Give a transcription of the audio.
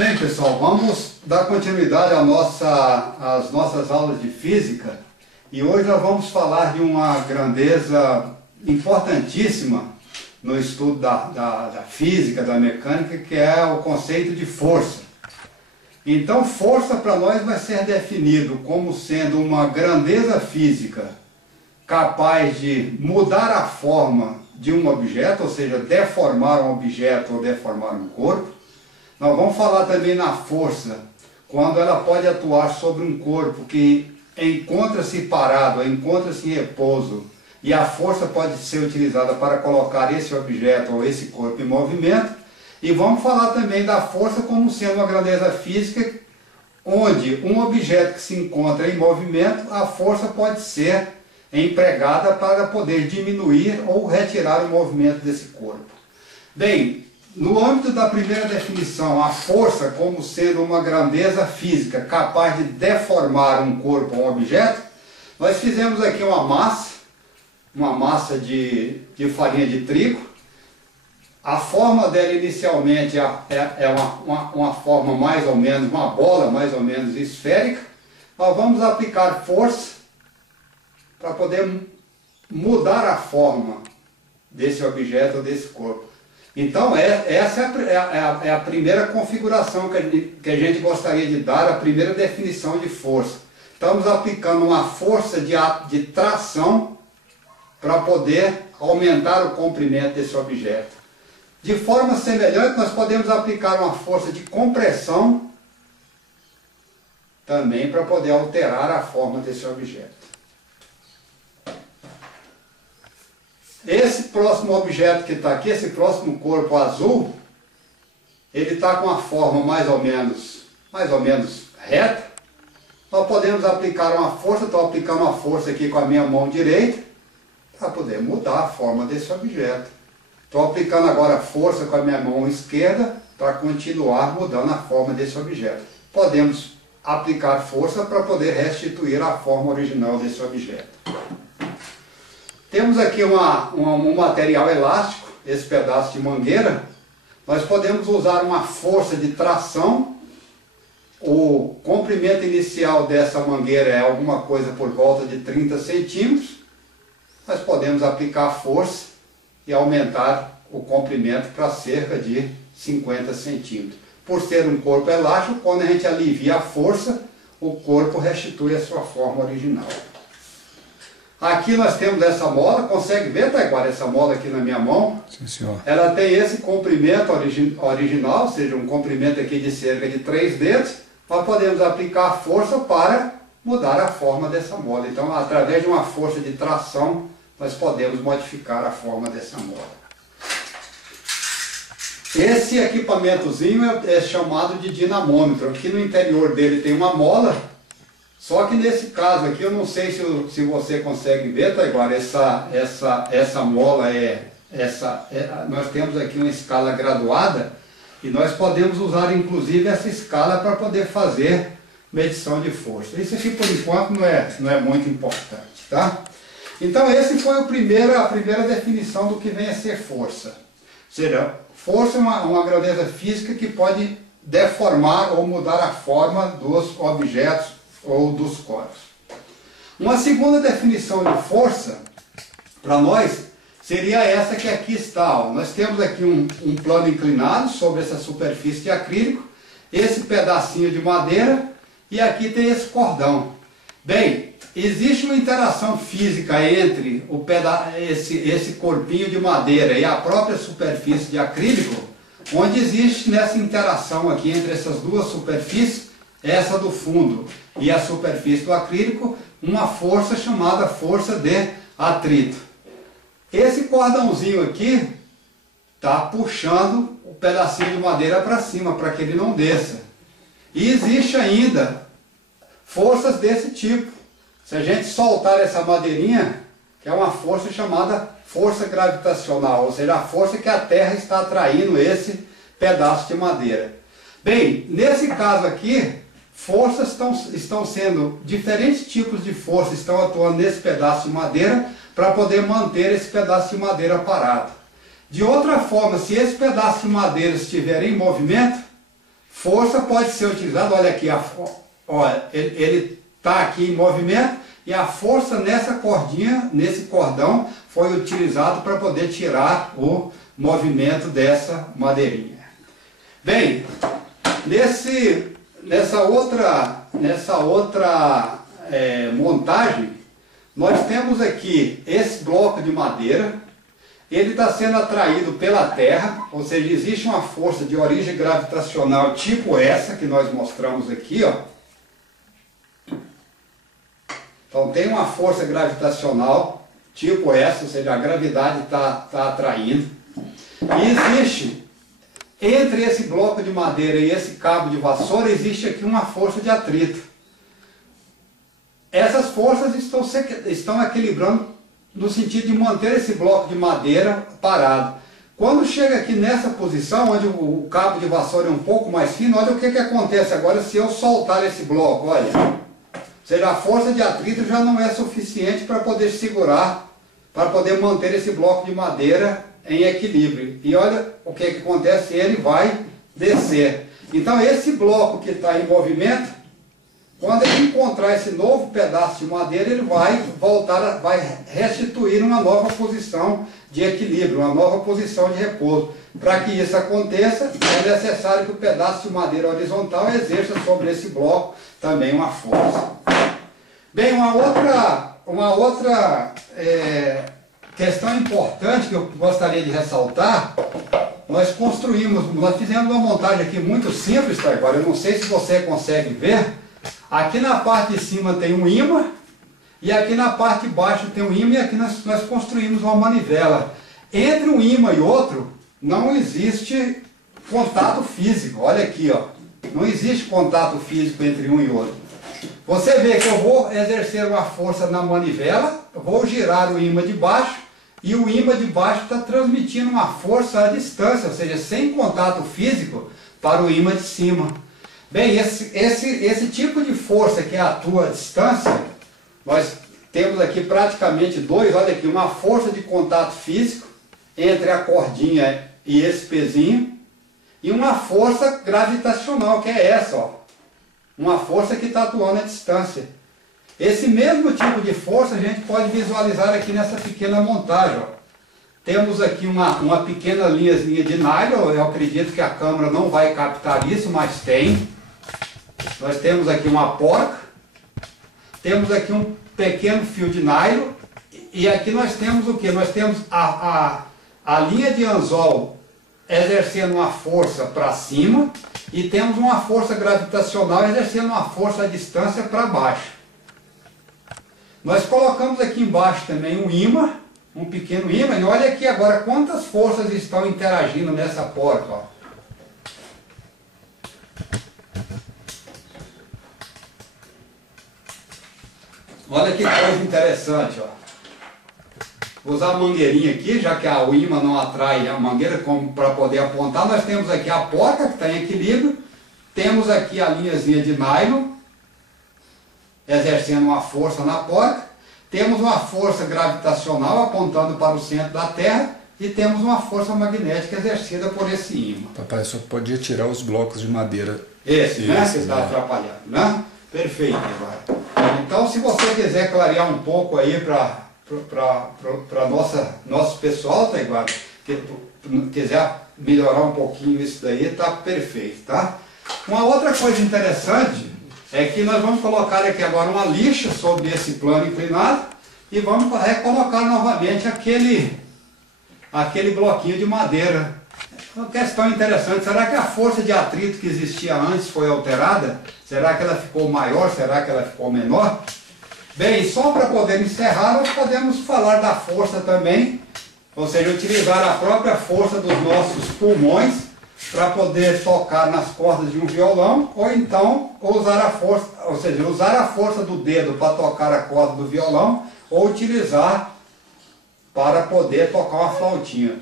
Bem, pessoal, vamos dar continuidade às nossas aulas de física e hoje nós vamos falar de uma grandeza importantíssima no estudo da física, da mecânica, que é o conceito de força. Então, força para nós vai ser definido como sendo uma grandeza física capaz de mudar a forma de um objeto, ou seja, deformar um objeto ou deformar um corpo. Nós vamos falar também na força, quando ela pode atuar sobre um corpo que encontra-se parado, encontra-se em repouso, e a força pode ser utilizada para colocar esse objeto ou esse corpo em movimento. E vamos falar também da força como sendo uma grandeza física, onde um objeto que se encontra em movimento, a força pode ser empregada para poder diminuir ou retirar o movimento desse corpo. Bem, no âmbito da primeira definição, a força como sendo uma grandeza física capaz de deformar um corpo ou um objeto, nós fizemos aqui uma massa de farinha de trigo. A forma dela inicialmente é uma forma mais ou menos, uma bola mais ou menos esférica. Nós vamos aplicar força para poder mudar a forma desse objeto ou desse corpo. Então essa é a primeira configuração que a gente gostaria de dar, a primeira definição de força. Estamos aplicando uma força de tração para poder aumentar o comprimento desse objeto. De forma semelhante, nós podemos aplicar uma força de compressão também para poder alterar a forma desse objeto. Esse próximo objeto que está aqui, esse próximo corpo azul, ele está com a forma mais ou menos reta. Nós podemos aplicar uma força, estou aplicando uma força aqui com a minha mão direita, para poder mudar a forma desse objeto. Estou aplicando agora força com a minha mão esquerda para continuar mudando a forma desse objeto. Podemos aplicar força para poder restituir a forma original desse objeto. Temos aqui um material elástico, esse pedaço de mangueira. Nós podemos usar uma força de tração. O comprimento inicial dessa mangueira é alguma coisa por volta de 30 centímetros. Nós podemos aplicar força e aumentar o comprimento para cerca de 50 centímetros. Por ser um corpo elástico, quando a gente alivia a força, o corpo restitui a sua forma original. Aqui nós temos essa mola, consegue ver, Taiguara, essa mola aqui na minha mão? Sim, senhor. Ela tem esse comprimento original, ou seja, um comprimento aqui de cerca de 3 dedos. Nós podemos aplicar força para mudar a forma dessa mola. Então, através de uma força de tração, nós podemos modificar a forma dessa mola. Esse equipamentozinho é chamado de dinamômetro. Aqui no interior dele tem uma mola, só que nesse caso aqui, eu não sei se você consegue ver, Taiguara, essa mola nós temos aqui uma escala graduada e nós podemos usar inclusive essa escala para poder fazer medição de força. Isso aqui por enquanto não é muito importante, tá? Então esse foi a primeira definição do que vem a ser força. Ou seja, força é uma grandeza física que pode deformar ou mudar a forma dos objetos ou dos corpos. Uma segunda definição de força, para nós, seria essa que aqui está. Ó. Nós temos aqui um plano inclinado sobre essa superfície de acrílico, esse pedacinho de madeira e aqui tem esse cordão. Bem, existe uma interação física entre esse corpinho de madeira e a própria superfície de acrílico, onde existe nessa interação aqui entre essas duas superfícies, essa do fundo e a superfície do acrílico, uma força chamada força de atrito. Esse cordãozinho aqui está puxando o pedacinho de madeira para cima, para que ele não desça. E existe ainda forças desse tipo. Se a gente soltar essa madeirinha, que é uma força chamada força gravitacional, ou seja, a força que a Terra está atraindo esse pedaço de madeira. Bem, nesse caso aqui, forças estão sendo, diferentes tipos de forças estão atuando nesse pedaço de madeira para poder manter esse pedaço de madeira parado. De outra forma, se esse pedaço de madeira estiver em movimento, Força pode ser utilizada, olha aqui, olha, ele está aqui em movimento e a força nessa cordinha, nesse cordão, foi utilizado para poder tirar o movimento dessa madeirinha. Bem, nessa outra montagem, nós temos aqui esse bloco de madeira. Ele está sendo atraído pela terra, ou seja, existe uma força de origem gravitacional tipo essa que nós mostramos aqui, ó. Então tem uma força gravitacional tipo essa, ou seja, a gravidade está atraindo. E existe, entre esse bloco de madeira e esse cabo de vassoura, existe aqui uma força de atrito. Essas forças estão equilibrando no sentido de manter esse bloco de madeira parado. Quando chega aqui nessa posição, onde o cabo de vassoura é um pouco mais fino, olha o que acontece agora se eu soltar esse bloco, olha. Ou seja, a força de atrito já não é suficiente para poder segurar, para poder manter esse bloco de madeira em equilíbrio. E olha o que acontece, ele vai descer. Então esse bloco que está em movimento, quando ele encontrar esse novo pedaço de madeira, ele vai voltar, vai restituir uma nova posição de equilíbrio, uma nova posição de repouso. Para que isso aconteça, é necessário que o pedaço de madeira horizontal exerça sobre esse bloco também uma força. Bem, uma outra questão importante que eu gostaria de ressaltar, nós fizemos uma montagem aqui muito simples, tá? Agora eu não sei se você consegue ver. Aqui na parte de cima tem um ímã, e aqui na parte de baixo tem um ímã, e aqui nós construímos uma manivela. Entre um ímã e outro, não existe contato físico. Olha aqui, ó. Não existe contato físico entre um e outro. Você vê que eu vou exercer uma força na manivela, vou girar o ímã de baixo, e o ímã de baixo está transmitindo uma força à distância, ou seja, sem contato físico, para o ímã de cima. Bem, esse tipo de força que atua à distância, nós temos aqui praticamente dois, olha aqui, uma força de contato físico entre a cordinha e esse pezinho, e uma força gravitacional, que é essa, ó, uma força que está atuando à distância. Esse mesmo tipo de força a gente pode visualizar aqui nessa pequena montagem, ó. Temos aqui uma pequena linhazinha de nylon, eu acredito que a câmera não vai captar isso, mas tem. Nós temos aqui uma porca, temos aqui um pequeno fio de nylon, e aqui nós temos o que? Nós temos a linha de anzol exercendo uma força para cima, e temos uma força gravitacional exercendo uma força à distância para baixo. Nós colocamos aqui embaixo também um ímã, um pequeno ímã, e olha aqui agora quantas forças estão interagindo nessa porca, ó. Olha que coisa interessante, ó. Vou usar a mangueirinha aqui, já que o ímã não atrai a mangueira para poder apontar. Nós temos aqui a porca que está em equilíbrio, temos aqui a linhazinha de nylon, exercendo uma força na porca, temos uma força gravitacional apontando para o centro da Terra e temos uma força magnética exercida por esse ímã. Papai, só podia tirar os blocos de madeira. Esse, né? Que está atrapalhando, né? Perfeito, Eduardo. Então, se você quiser clarear um pouco aí para nosso pessoal, tá, Eduardo, que quiser melhorar um pouquinho isso daí, tá perfeito, tá? Uma outra coisa interessante é que nós vamos colocar aqui agora uma lixa sobre esse plano inclinado e vamos recolocar novamente aquele bloquinho de madeira. Uma questão interessante, será que a força de atrito que existia antes foi alterada? Será que ela ficou maior? Será que ela ficou menor? Bem, só para poder encerrar, nós podemos falar da força também, ou seja, utilizar a própria força dos nossos pulmões para poder tocar nas cordas de um violão, ou então usar a força, ou seja, usar a força do dedo para tocar a corda do violão, ou utilizar para poder tocar uma flautinha.